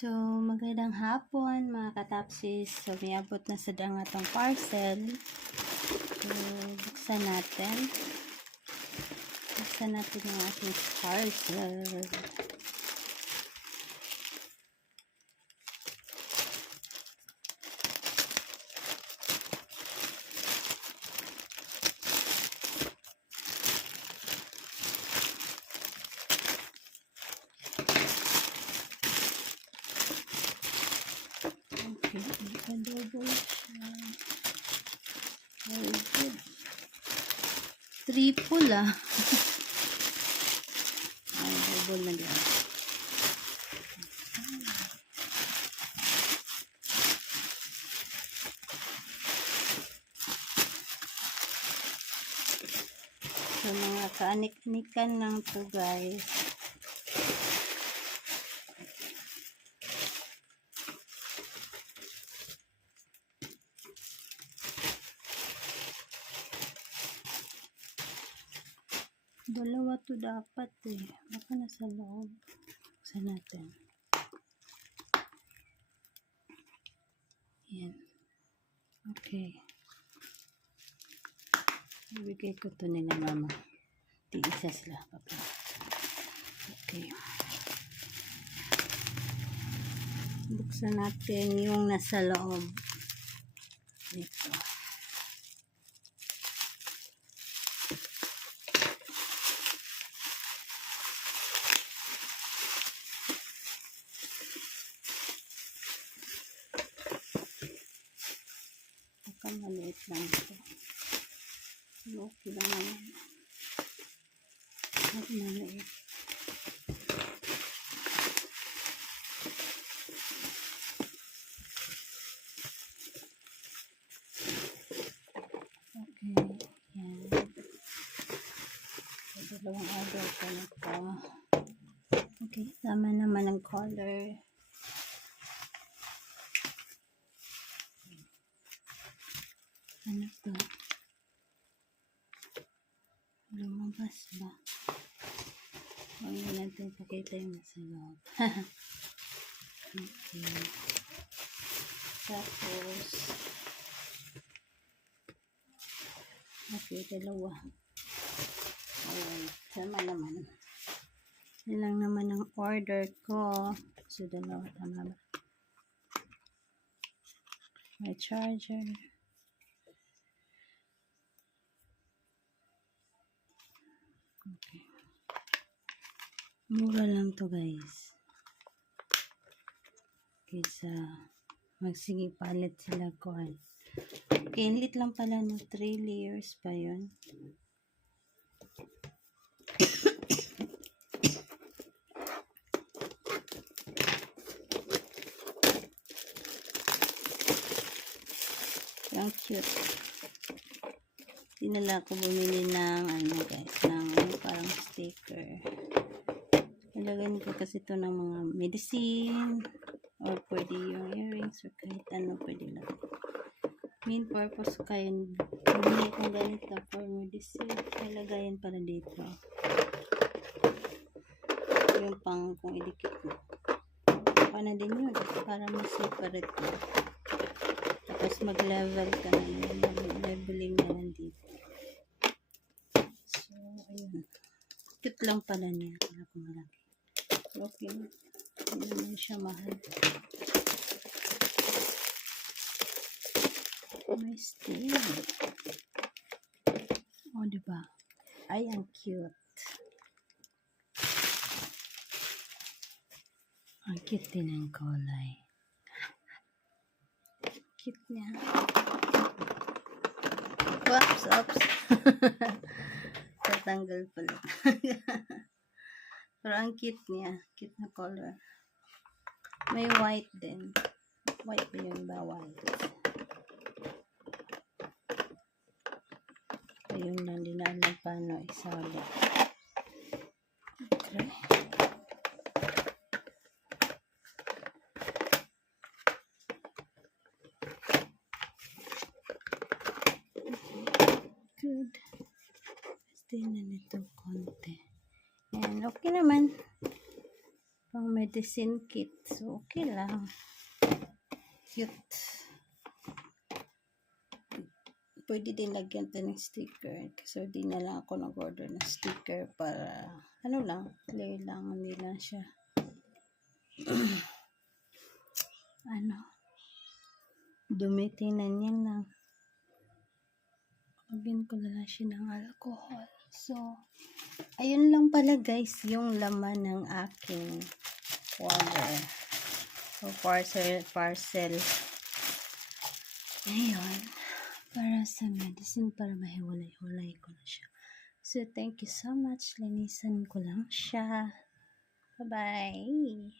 So, magandang hapon mga katapsis. So, may abot na sa dang atong parcel. So, buksan natin. Buksan natin yung ating parcel. Double siya. Very good. Triple Ay, double na lang. So, mga kaanik-anikan lang to guys. Dalawa to dapat baka nasa loob. Buksan natin. Yan. Okay. Ibigay ko to nila mama. Di isa sila. Okay. Buksan natin yung nasa loob. Dito. Maliit lang ito. Okay lang naman. Maliit. Okay. Yan. So, dalawang order ko na ito. Okay. Tama naman ang color. Ano to? Lumabas ba? Huwag na natin pakita yung nasa loob. Okay. Tapos, okay, dalawa. Ayan. Sama naman. Yan lang naman ang order ko. So, dalawa. Tama ba? May charger. Okay. Mura lang to guys. Kaysa magsige palit sila kuhan. Okay, lit lang pala no. 3 layers pa yun. Ang cute. Dinala ko bumili ng ano guys, ng parang sticker. Ilagay ko kasi ito ng mga medicine or pwede yung earrings or kahit ano pwede lang. Main purpose kayo bumili kong ganito for medicine. Ilagayan para dito. Yung pang kung idikit mo. Paano din yun para ma-separate ko. Tapos mag-level ka na yun. Mag-leveling na lang dito. So, ayun. Cute lang pala niya. Kaya ko malaki. Okay. Hindi naman siya mahal. May stain. O, diba? Ay, ang cute. Ang cute din ang kulay. Cute niya. Oops. Tatanggal pala. Pero ang cute niya. Cute na color. May white din. White ba yun ba? White. Ayun lang din na alam paano isali. Okay. Good. Stay na nito konti. Ayan, okay naman. pang medicine kit. So, okay lang. Cute. Pwede din lagyan ito ng sticker. So, di na lang ako nag-order ng sticker para, ano lang, clear lang, hindi lang siya. Dumitingnan niya lang. Lagyan ko na lang siya ng alcohol. So, ayun lang pala guys, yung laman ng aking order. So, parcel. Ayun. Para sa medicine, para mahiwalay-hulay ko na siya. So, thank you so much. Linisan ko lang siya. Bye-bye.